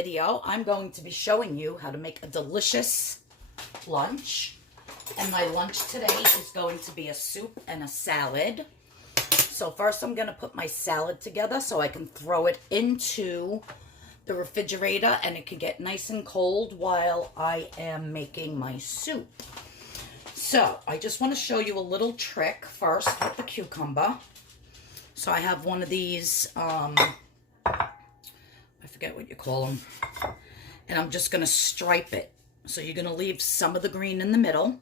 video, I'm going to be showing you how to make a delicious lunch. And my lunch today is going to be a soup and a salad. So first I'm going to put my salad together so I can throw it into the refrigerator and it can get nice and cold while I am making my soup. So I just want to show you a little trick first with the cucumber. So I have one of these, I forget what you call them, and I'm just going to stripe it. So you're going to leave some of the green in the middle,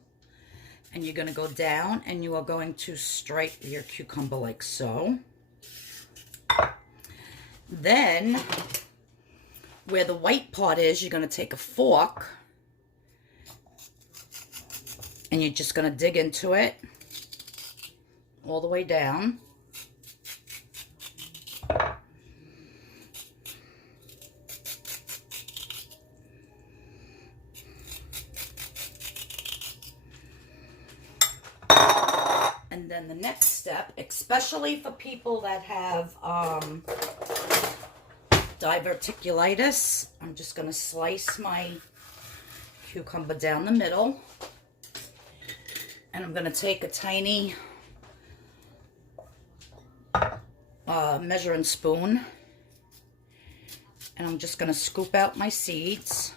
and you're going to go down and you are going to stripe your cucumber like so. Then where the white part is, you're going to take a fork and you're just going to dig into it all the way down. And then the next step, especially for people that have diverticulitis, I'm just going to slice my cucumber down the middle. And I'm going to take a tiny measuring spoon. And I'm just going to scoop out my seeds.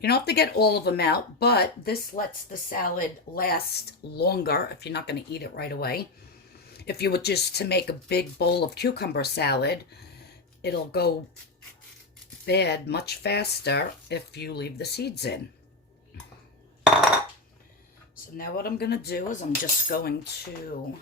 You don't have to get all of them out, but this lets the salad last longer if you're not going to eat it right away. If you were just to make a big bowl of cucumber salad, it'll go bad much faster if you leave the seeds in. So now what I'm going to do is I'm just going to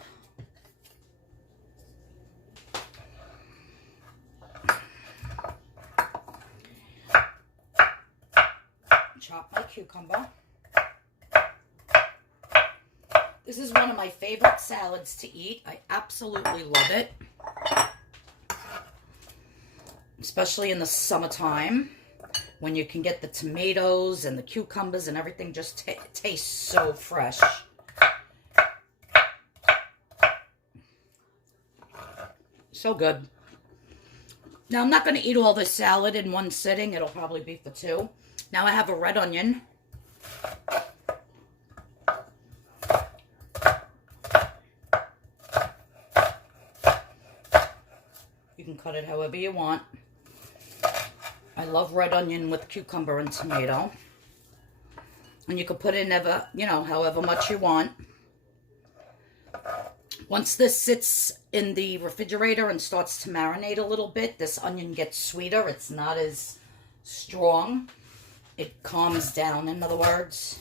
chop my cucumber. This is one of my favorite salads to eat. I absolutely love it. Especially in the summertime when you can get the tomatoes and the cucumbers and everything just tastes so fresh. So good. Now I'm not going to eat all this salad in one sitting. It'll probably be for two. Now I have a red onion. You can cut it however you want. I love red onion with cucumber and tomato. And you can put in however much you want. Once this sits in the refrigerator and starts to marinate a little bit, this onion gets sweeter. It's not as strong. It calms down, in other words.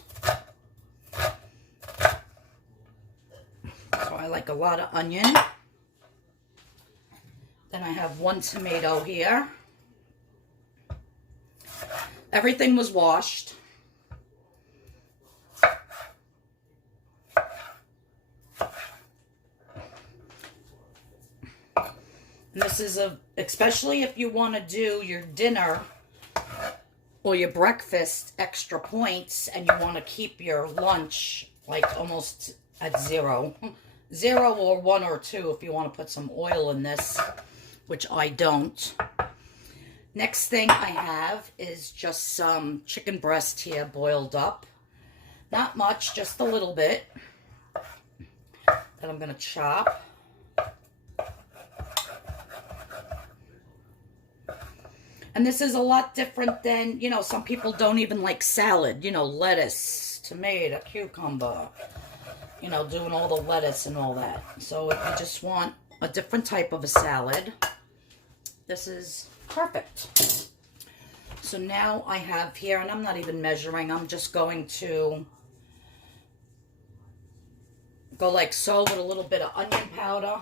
So I like a lot of onion. Then I have one tomato here. Everything was washed. And this is especially if you want to do your dinner or your breakfast extra points and you want to keep your lunch like almost at 0 or 1 or 2 if you want to put some oil in this, which I don't. Next thing I have is just some chicken breast here boiled up. Not much, just a little bit that I'm going to chop. And this is a lot different than, some people don't even like salad. Lettuce, tomato, cucumber, doing all the lettuce and all that. So if you just want a different type of a salad, this is perfect. So now I have here, and I'm not even measuring, I'm just going to go like so with a little bit of onion powder,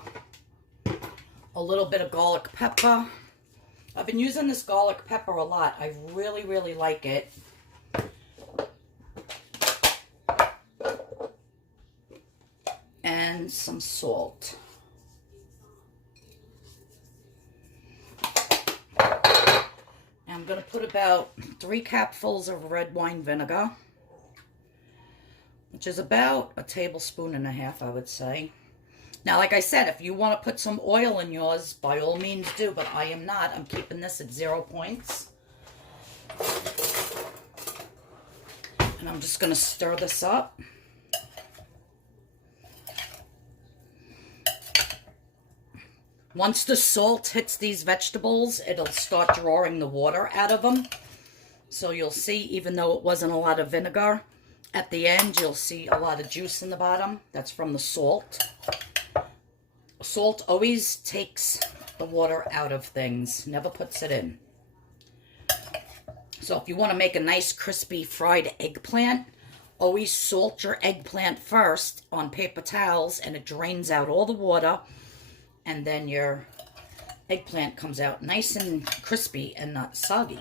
a little bit of garlic pepper. I've been using this garlic pepper a lot. I really, really like it. And some salt. I'm going to put about 3 capfuls of red wine vinegar, which is about a tablespoon and a half, I would say. Now, like I said, if you want to put some oil in yours, by all means do, but I am not. I'm keeping this at 0 points. And I'm just going to stir this up. Once the salt hits these vegetables, it'll start drawing the water out of them. So you'll see, even though it wasn't a lot of vinegar, at the end you'll see a lot of juice in the bottom. That's from the salt. Salt always takes the water out of things, never puts it in. So if you want to make a nice crispy fried eggplant, always salt your eggplant first on paper towels, and it drains out all the water, and then your eggplant comes out nice and crispy and not soggy.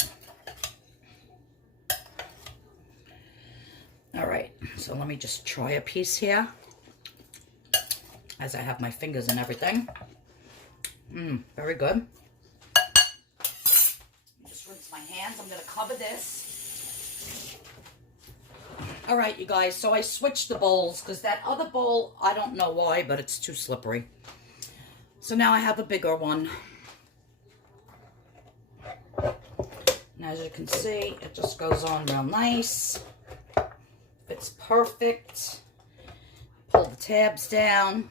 All right, so let me just try a piece here, as I have my fingers and everything. Very good. Just rinse my hands. I'm going to cover this. All right, you guys, so I switched the bowls because that other bowl, I don't know why, but it's too slippery. So now I have a bigger one. And as you can see, it just goes on real nice. It's perfect. Pull the tabs down.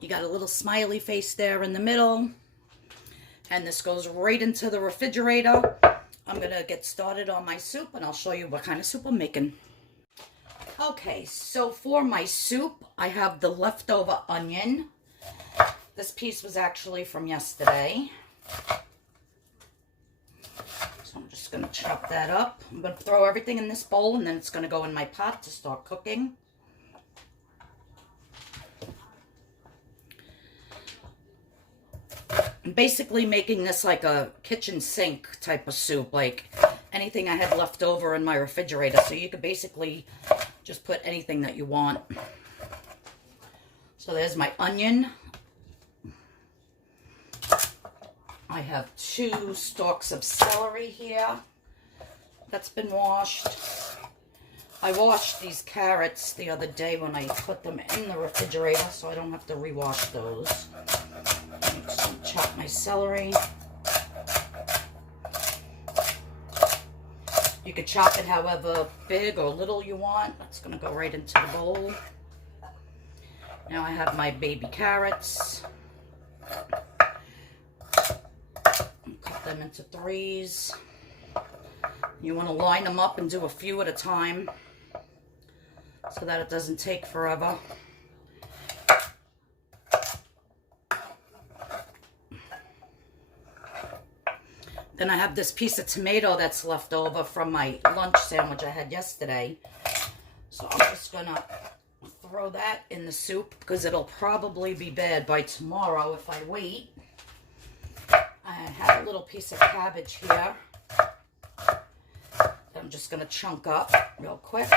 You got a little smiley face there in the middle. And this goes right into the refrigerator. I'm going to get started on my soup, and I'll show you what kind of soup I'm making. Okay, so for my soup, I have the leftover onion. This piece was actually from yesterday. So I'm just going to chop that up. I'm going to throw everything in this bowl, and then it's going to go in my pot to start cooking. I'm basically making this like a kitchen sink type of soup, like anything I had left over in my refrigerator. So you could basically just put anything that you want. So there's my onion. I have 2 stalks of celery here that's been washed. I washed these carrots the other day when I put them in the refrigerator, so I don't have to rewash those. I'm just going to chop my celery. You could chop it however big or little you want. That's going to go right into the bowl. Now I have my baby carrots. Cut them into 3s. You want to line them up and do a few at a time so that it doesn't take forever. Then I have this piece of tomato that's left over from my lunch sandwich I had yesterday. So I'm just going to throw that in the soup because it'll probably be bad by tomorrow if I wait. I have a little piece of cabbage here that I'm just going to chunk up real quick.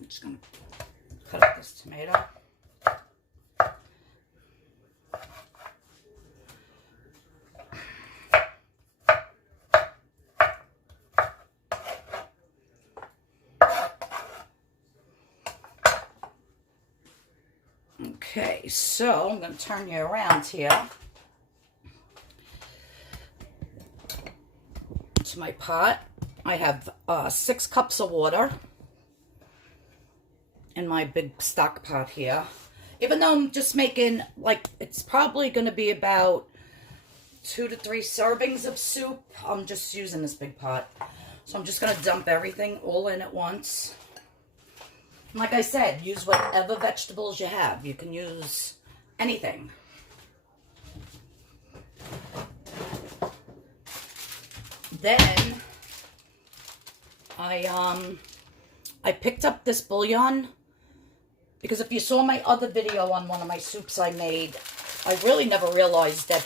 I'm just going to cut up this tomato. Okay, so I'm going to turn you around here to my pot. I have 6 cups of water in my big stock pot here. Even though I'm just making, like, it's probably going to be about 2 to 3 servings of soup, I'm just using this big pot. So I'm just going to dump everything all in at once. Like I said, use whatever vegetables you have. You can use anything. Then I picked up this bouillon because if you saw my other video on one of my soups I made, I really never realized that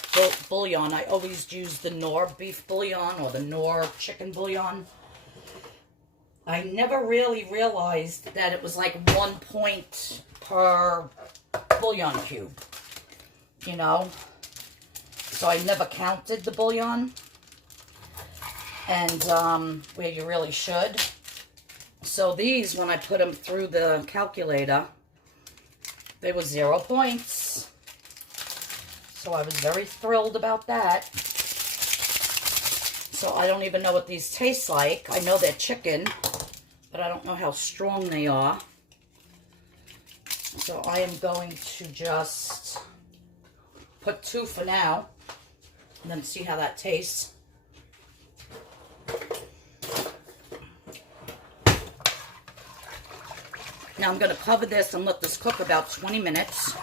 bouillon. I always use the Knorr beef bouillon or the Knorr chicken bouillon. I never really realized that it was like 1 point per bouillon cube, you know. So I never counted the bouillon, and where you really should. So these, when I put them through the calculator, they were 0 points. So I was very thrilled about that. So I don't even know what these taste like. I know they're chicken, but I don't know how strong they are. So I am going to just put 2 for now, and then see how that tastes. Now I'm going to cover this and let this cook about 20 minutes.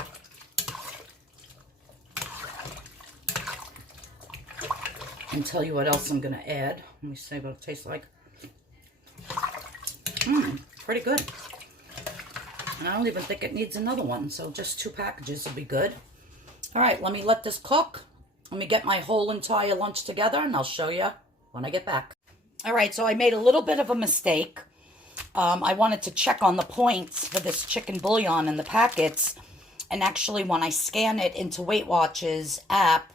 And tell you what else I'm going to add. Let me see what it tastes like. Pretty good. And I don't even think it needs another one, so just 2 packages will be good. All right, let me let this cook. Let me get my whole entire lunch together, and I'll show you when I get back. All right, so I made a little bit of a mistake. I wanted to check on the points for this chicken bouillon in the packets, and actually when I scan it into Weight Watchers app,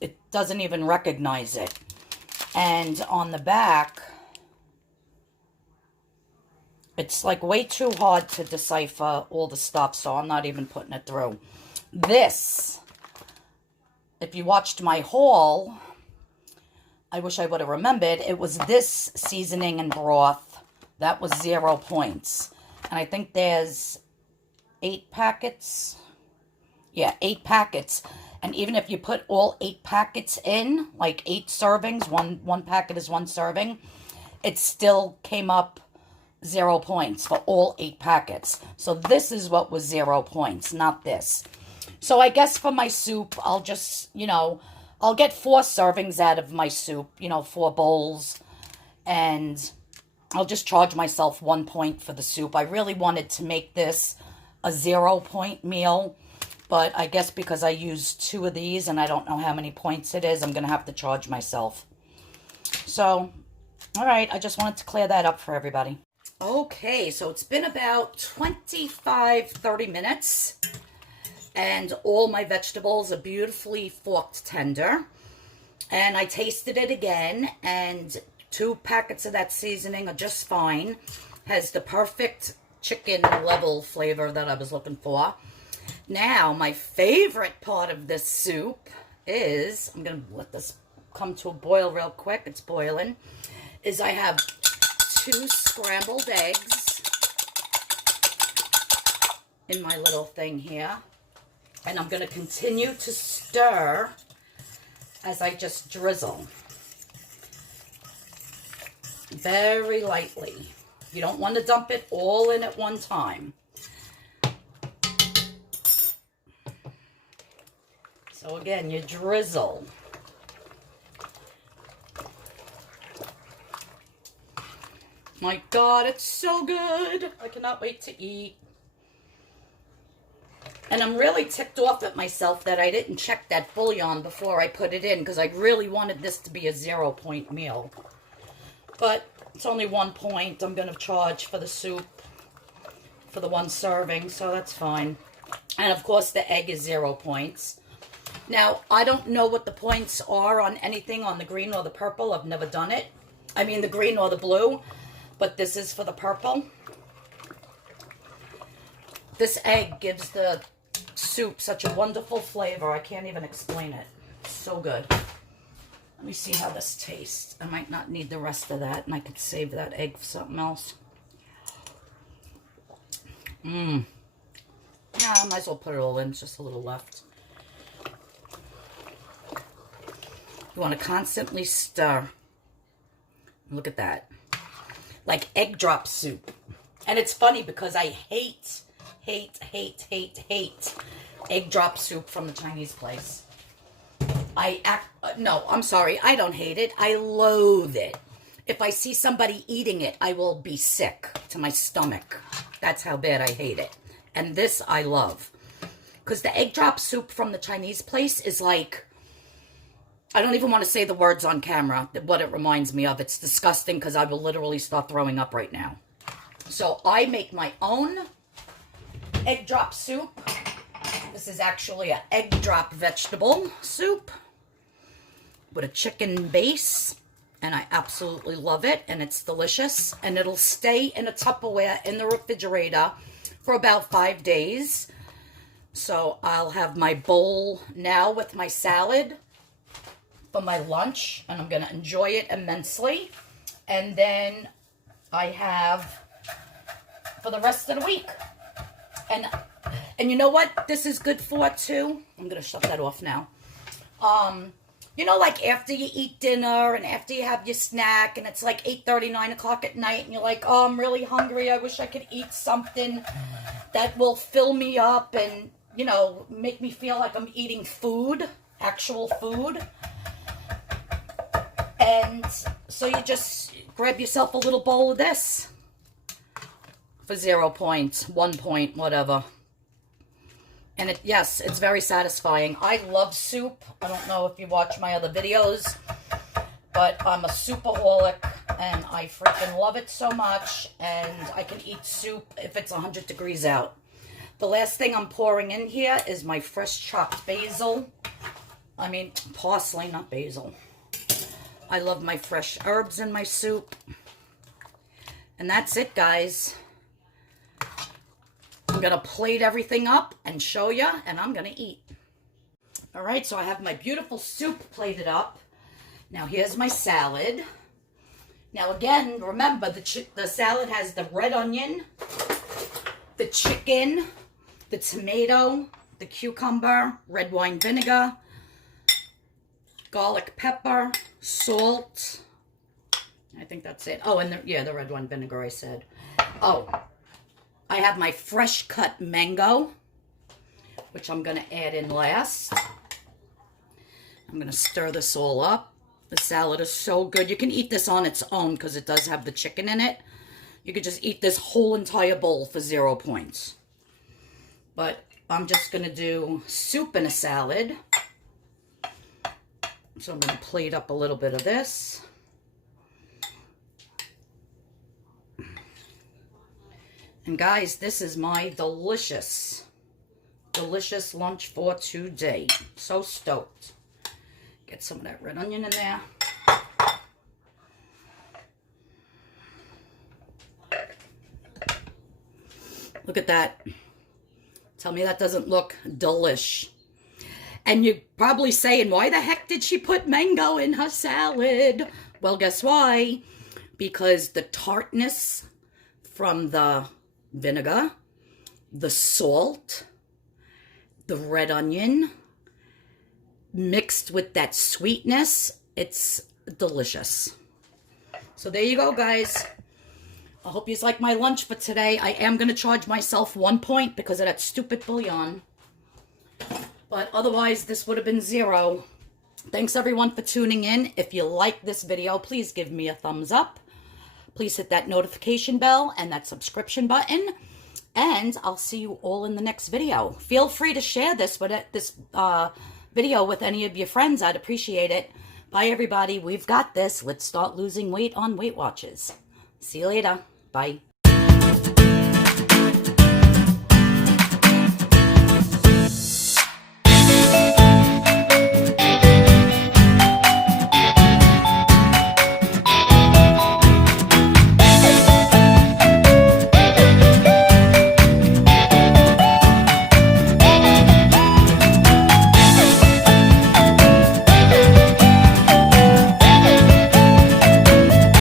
it doesn't even recognize it. And on the back, it's like way too hard to decipher all the stuff, so I'm not even putting it through. This, if you watched my haul, I wish I would have remembered, it was this seasoning and broth. That was 0 points. And I think there's 8 packets. Yeah, 8 packets. And even if you put all 8 packets in, like 8 servings, one packet is 1 serving, it still came up 0 points for all 8 packets. So this is what was 0 points, not this. So I guess for my soup, I'll just, I'll get 4 servings out of my soup, 4 bowls. And I'll just charge myself 1 point for the soup. I really wanted to make this a 0 point meal. But I guess because I used 2 of these and I don't know how many points it is, I'm going to have to charge myself. So, all right, I just wanted to clear that up for everybody. Okay, so it's been about 25-30 minutes. And all my vegetables are beautifully forked tender. And I tasted it again, and 2 packets of that seasoning are just fine. Has the perfect chicken level flavor that I was looking for. Now, my favorite part of this soup is, I'm going to let this come to a boil real quick, it's boiling, is I have 2 scrambled eggs in my little thing here. And I'm going to continue to stir as I just drizzle. Very lightly. You don't want to dump it all in at one time. So again, you drizzle. My God, it's so good. I cannot wait to eat. And I'm really ticked off at myself that I didn't check that bouillon before I put it in, because I really wanted this to be a 0 point meal. But it's only 1 point. I'm going to charge for the soup for the 1 serving, so that's fine. And of course the egg is 0 points. Now, I don't know what the points are on anything on the green or the purple. I've never done it. I mean the green or the blue, but this is for the purple. This egg gives the soup such a wonderful flavor. I can't even explain it. It's so good. Let me see how this tastes. I might not need the rest of that, and I could save that egg for something else. Yeah, I might as well put it all in. It's just a little left. You want to constantly stir. Look at that. Like egg drop soup. And it's funny because I hate egg drop soup from the Chinese place. No, I'm sorry. I don't hate it. I loathe it. If I see somebody eating it, I will be sick to my stomach. That's how bad I hate it. And this I love. Because the egg drop soup from the Chinese place is like, I don't even want to say the words on camera, what it reminds me of. It's disgusting because I will literally start throwing up right now. So I make my own egg drop soup. This is actually an egg drop vegetable soup with a chicken base, and I absolutely love it, and it's delicious, and it'll stay in a Tupperware in the refrigerator for about 5 days. So I'll have my bowl now with my salad for my lunch, and I'm going to enjoy it immensely. And then I have for the rest of the week. And you know what this is good for too? I'm going to shut that off now. You know, like after you eat dinner and after you have your snack and it's like 8:30, 9 o'clock at night and you're like, oh, I'm really hungry. I wish I could eat something that will fill me up and, you know, make me feel like I'm eating food, actual food. And so you just grab yourself a little bowl of this for 0 points, 1 point, whatever. And yes, it's very satisfying. I love soup. I don't know if you watch my other videos, but I'm a soupaholic and I freaking love it so much. And I can eat soup if it's 100 degrees out. The last thing I'm pouring in here is my fresh chopped basil. I mean, parsley, not basil. I love my fresh herbs in my soup. And that's it, guys. I'm going to plate everything up and show you, and I'm going to eat. All right, so I have my beautiful soup plated up. Now, here's my salad. Now, again, remember, the salad has the red onion, the chicken, the tomato, the cucumber, red wine vinegar, garlic pepper, salt. I think that's it. Oh, and the red wine vinegar I said. Oh, I have my fresh cut mango, which I'm going to add in last. I'm going to stir this all up. The salad is so good. You can eat this on its own because it does have the chicken in it. You could just eat this whole entire bowl for 0 points. But I'm just going to do soup and a salad. So I'm going to plate up a little bit of this. And guys, this is my delicious lunch for today. So stoked. Get some of that red onion in there. Look at that. Tell me that doesn't look delish. And you're probably saying, why the heck did she put mango in her salad? Well, guess why? Because the tartness from the vinegar, the salt, the red onion, mixed with that sweetness, it's delicious. So there you go, guys. I hope you like my lunch for today. I am going to charge myself 1 point because of that stupid bullion. But otherwise, this would have been 0. Thanks, everyone, for tuning in. If you like this video, please give me a thumbs up. Please hit that notification bell and that subscription button. And I'll see you all in the next video. Feel free to share this video with any of your friends. I'd appreciate it. Bye, everybody. We've got this. Let's start losing weight on Weight Watchers. See you later. Bye.